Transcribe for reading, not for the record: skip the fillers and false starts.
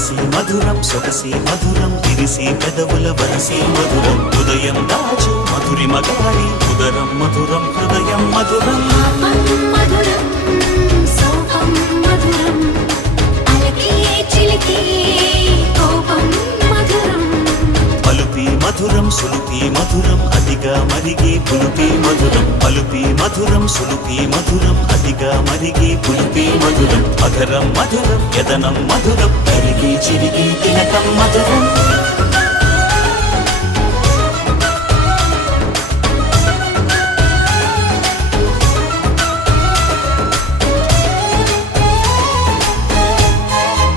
మనసి మధురం సొగసి మధురం విరిసి పెదవుల వరసి మధురం ఉదయం దాచు మధురి మగాడి ఉదరం మధురం హృదయం మధురం మధురం సోహం మధురం అలకి చిలికి కోపం మధురం పలుపి మధురం సులుపి మధురం అతిగా మరిగి పులుపి మధురం పలుపి మధురం సులుపి మధురం అతిగా మరిగి పులుపి మధురం మధురం మధురం యదనం మధురం కరిగి చిరిగి తినకం మధురం